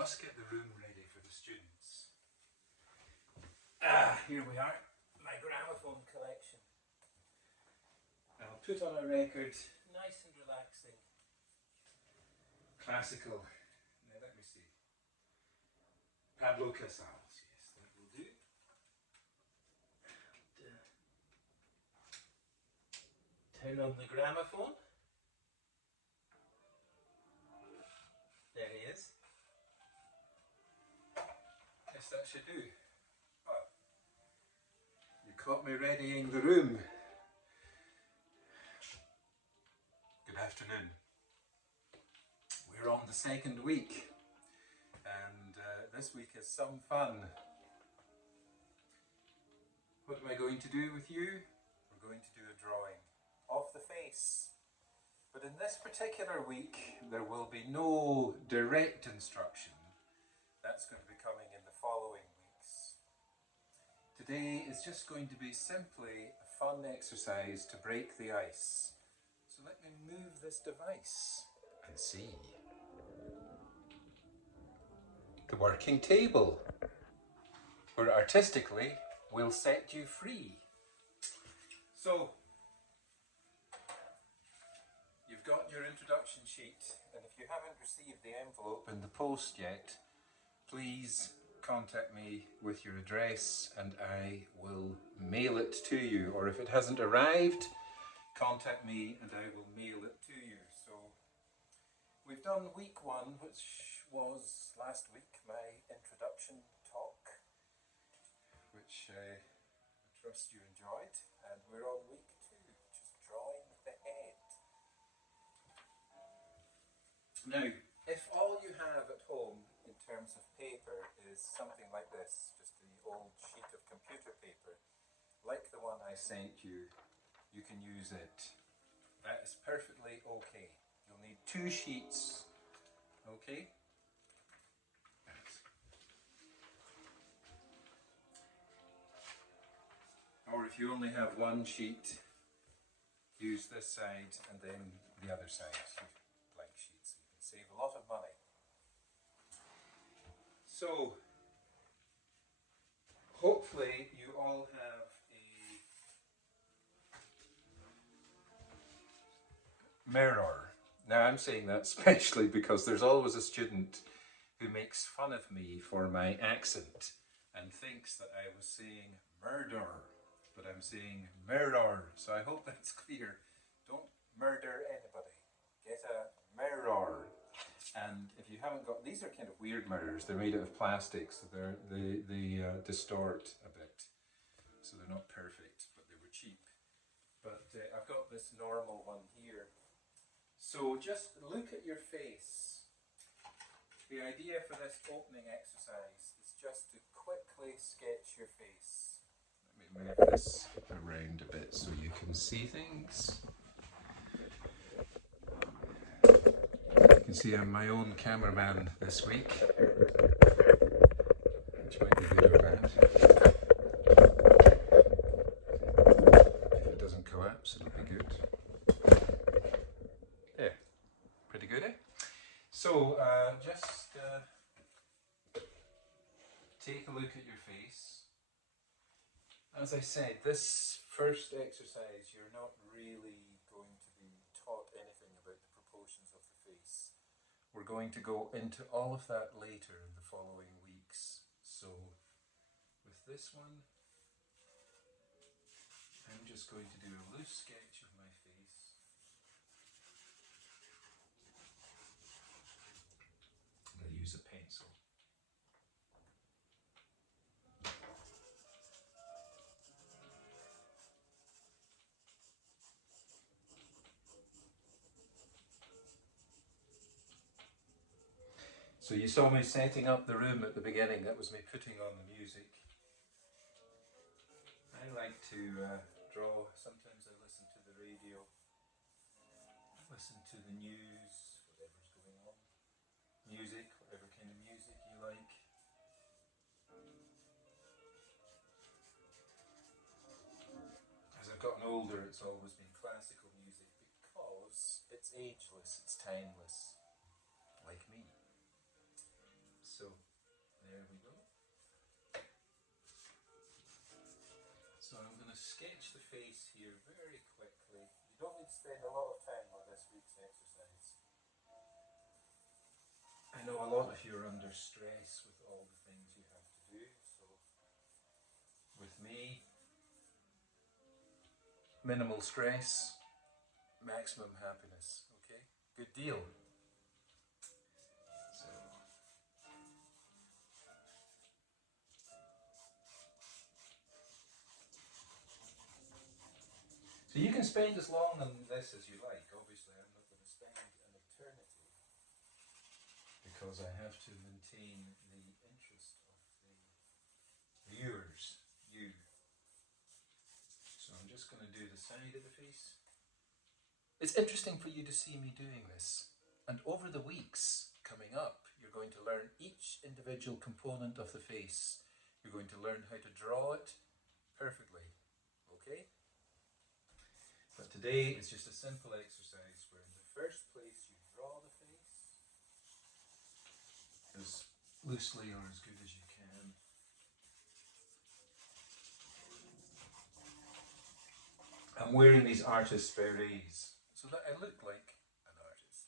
must get the room ready for the students. Here we are, my gramophone collection. I'll put on a record, nice and relaxing. Classical. Now let me see. Pablo Casals, yes, that will do. Turn on the gramophone. There he is. Yes, that should do. Oh, you caught me readying the room. Good afternoon. We're on the second week, and this week is some fun. What am I going to do with you? We're going to do a drawing of the face. But in this particular week, there will be no direct instruction. That's going to be coming in the following weeks. Today is just going to be simply a fun exercise to break the ice. So let me move this device and see. The working table, where artistically we'll set you free. So, you've got your introduction sheet, and if you haven't received the envelope in the post yet, please contact me with your address and I will mail it to you. Or if it hasn't arrived, contact me and I will mail it to you. So we've done week one, which was last week, my introduction talk, which I trust you enjoyed. And we're on week two, which is drawing the head. Now, if all you have at home in terms of paper is something like this, just the old sheet of computer paper, like the one I sent you, you can use it. That is perfectly okay. You'll need 2 sheets, okay? Or if you only have 1 sheet, use this side and then the other side. Blank sheets. You can save a lot of money. So, hopefully you all have a mirror. Now I'm saying that especially because there's always a student who makes fun of me for my accent and thinks that I was saying murder, but I'm saying mirror. So I hope that's clear. Don't murder anybody. Get a mirror. And if you haven't got, these are kind of weird mirrors. They're made out of plastic, so they distort a bit. So they're not perfect, but they were cheap. But I've got this normal one here. So just look at your face. The idea for this opening exercise is just to quickly sketch your face. Let me move this around a bit so you can see things. You can see I'm my own cameraman this week, which might be good or bad. If it doesn't collapse, it'll be good. Yeah, pretty good, eh? So just take a look at your face. As I said, this first exercise, you're not really going to be taught anything about the proportions of the face. We're going to go into all of that later in the following weeks. So with this one, I'm just going to do a loose sketch of my face. I'll use a pencil. So you saw me setting up the room at the beginning. That was me putting on the music. I like to draw. Sometimes I listen to the radio, listen to the news, whatever's going on. Music, whatever kind of music you like. As I've gotten older, it's always been classical music because it's ageless, it's timeless, like me. sketch the face here very quickly. You don't need to spend a lot of time on this week's exercise. I know a lot of you are under stress with all the things you have to do, so with me, minimal stress, maximum happiness, okay? Good deal. So you can spend as long on this as you like. Obviously, I'm not going to spend an eternity because I have to maintain the interest of the viewers, you. So I'm just going to do the side of the face. It's interesting for you to see me doing this. And over the weeks coming up, you're going to learn each individual component of the face. You're going to learn how to draw it perfectly. Okay? But today is just a simple exercise where in the first place you draw the face as loosely or as good as you can. I'm wearing these artist berets so that I look like an artist.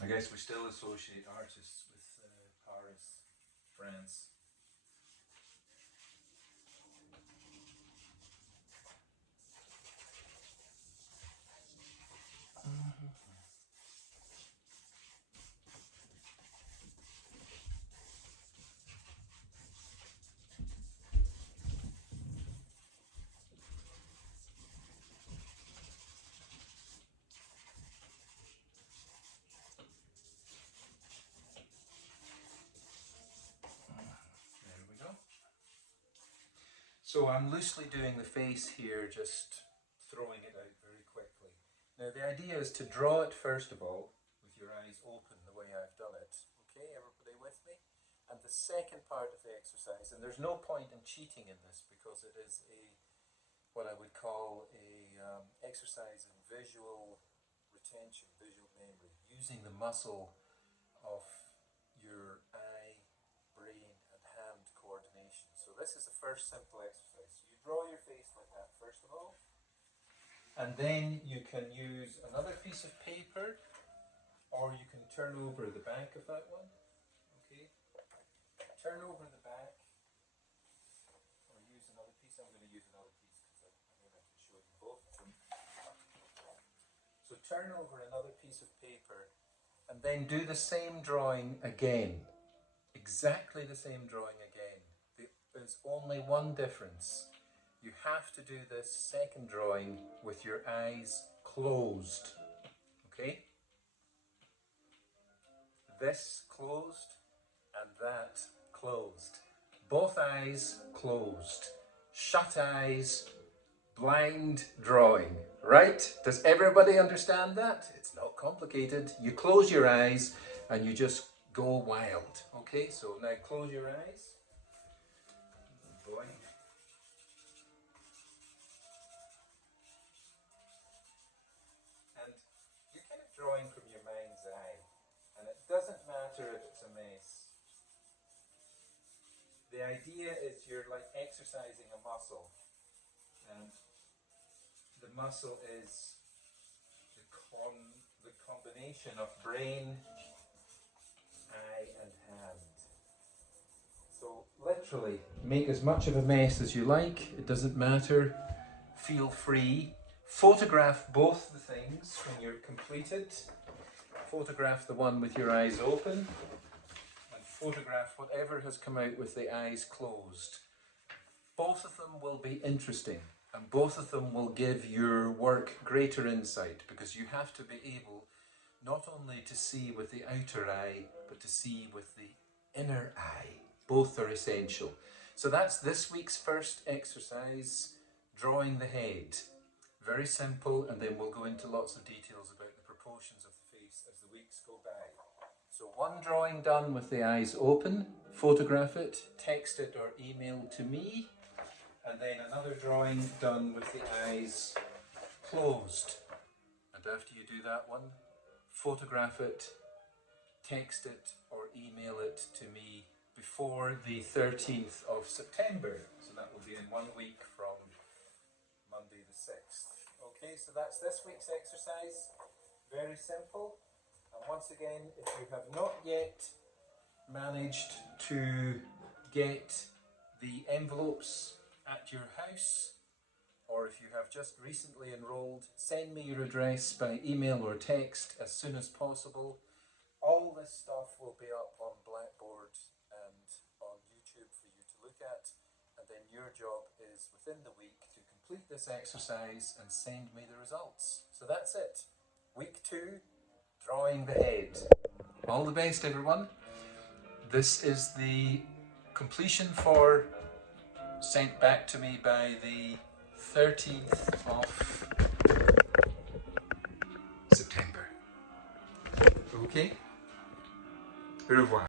I guess we still associate artists with Paris, France. There we go. So I'm loosely doing the face here, just throwing it out very quickly. Now the idea is to draw it first of all, with your eyes open the way I've done it. Okay, everybody with me? And the second part of the exercise, and there's no point in cheating in this because it is what I would call a exercise in visual retention, visual memory, using the muscle of your eye, brain and hand coordination. So this is the first simple exercise. So you draw your face like that first of all, and then you can use another piece of paper or you can turn over the back of that one. Okay, turn over the back or use another piece. I'm going to use another piece because I mean I can show you both of them. So turn over another piece of paper and then do the same drawing again. Exactly the same drawing again. There's only one difference. You have to do this second drawing with your eyes closed. Okay? This closed and that closed. Both eyes closed. Shut eyes, blind drawing. Right? Does everybody understand that? It's not complicated. You close your eyes and you just go wild. Okay, so now close your eyes. Boy. And you're kind of drawing from your mind's eye. And it doesn't matter if it's a mess. The idea is you're like exercising a muscle. And the muscle is the combination of brain, eye and hand. So literally, make as much of a mess as you like. It doesn't matter. Feel free. Photograph both the things when you're completed. Photograph the one with your eyes open and photograph whatever has come out with the eyes closed. Both of them will be interesting and both of them will give your work greater insight because you have to be able not only to see with the outer eye but to see with the inner eye. Both are essential. So that's this week's first exercise, drawing the head. Very simple, and then we'll go into lots of details about the proportions of the face as the weeks go by. So one drawing done with the eyes open, photograph it, text it or email to me, and then another drawing done with the eyes closed. after you do that one, photograph it, text it or email it to me before the 13th of September. So that will be in 1 week from Monday the 6th. Okay, so that's this week's exercise. Very simple. And once again, if you have not yet managed to get the envelopes at your house, or if you have just recently enrolled, send me your address by email or text as soon as possible. All this stuff will be up on Blackboard and on YouTube for you to look at, and then your job is within the week to complete this exercise and send me the results. So that's it. Week 2, drawing the head. All the best, everyone. This is the completion for sent back to me by the 13th of September. Okay? Au revoir.